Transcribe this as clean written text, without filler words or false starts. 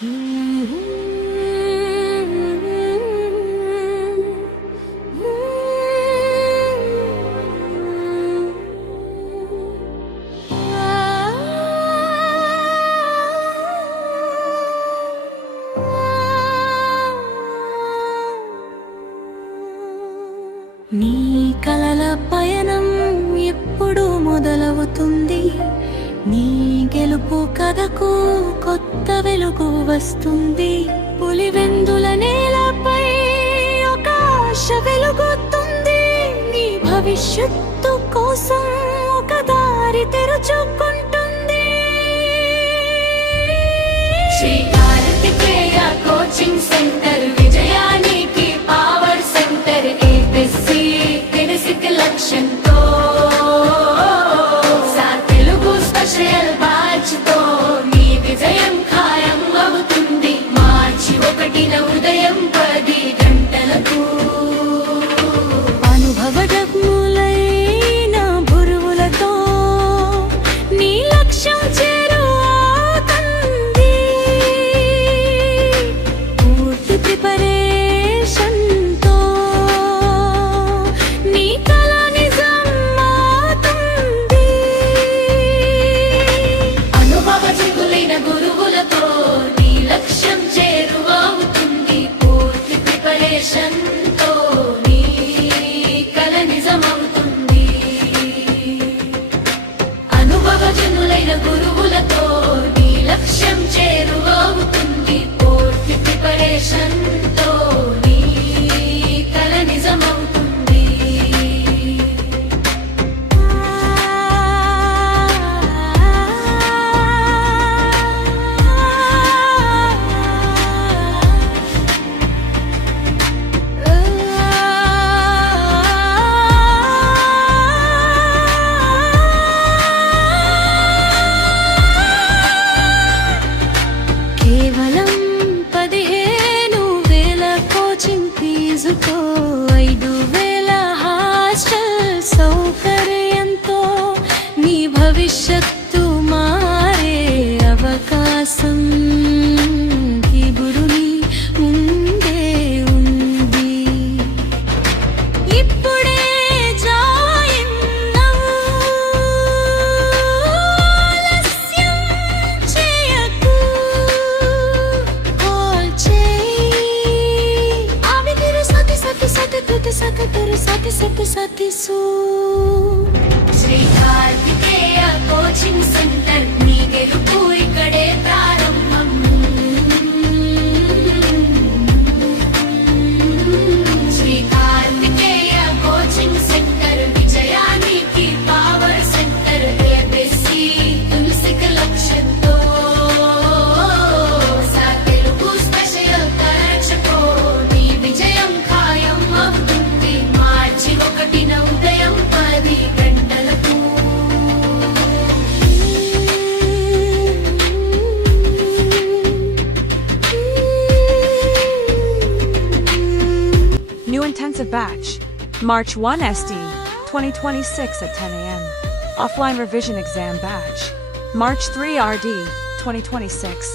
నీ కలల పయనం ఎప్పుడు మొదలవుతుంది? నీ గెలుపు కథకు కొత్త వెలుగు వస్తుంది. పులివెందుల నేలపై ఒక ఆశ వెలుగుతుంది. నీ భవిష్యత్తు కోసం ఒక దారి తెరుచుకుంటుంది. శ్రీ కార్తికేయ కోచింగ్ సెంటర్ విజయానికి పవర్ సెంటర్. ఏపీఎస్సీ బేసిక్ లక్ష్యంతో తెలుగు స్పెషల్ బ్యాచ్ తో నీ విజయం ఖాయం అవుతుంది. మార్చి 1న ఉదయం 10 గంటలకు అనుభవజ్ఞులైన గురువులతో నీ లక్ష్యం చేరువవుతుంది. పూర్తి ప్రిపరేషన్ తో నీ కల నిజం అవుతుంది. అనుభవజ్ఞులైన గురువులతో నీ లక్ష్యం చేరువవుతుంది. పూర్తి ప్రిపరేషన్ తో నీ కల నిజమవుతుంది. అనుభవజ్ఞులైన గురువులతో నీ లక్ష్యం చేరువవుతుంది. పూర్తి ప్రిపరేషన్ తో నీ కల నిజమవుతుంది. కేవలం 15,000 కోచింగ్ ఫీజుతో 5,000 హాస్టల్ సౌకర్యంతో నీ భవిష్యత్తు మారే అవకాశం ఈ గురుని ముందే ఉంది. ఇప్పుడే జాయిన్ అవ్వు, ఆలస్యం చేయకు. కాల్ చేయి ఆవిగిరు సతి సతి సతి తుతి సతి తురు సతి సతి సతి సు. శ్రీ కార్తికేయ కోచింగ్ సెంటర్ నీ గెలుపు ఇక్కడే ప్రారంభం. శ్రీ కార్తికేయ కోచింగ్ సెంటర్ విజయానికి పవర్ సెంటర్. ఏపీఎస్సీ బేసిక్ లక్ష్యంతో తెలుగు స్పెషల్ పరీక్షతో నీ విజయం ఖాయం అవుతుంది. మార్చి 1న ఉదయం 10 గంటలకు New intensive batch, March 1 SD, 2026 at 10 a.m. Offline revision exam batch, March 3 RD, 2026.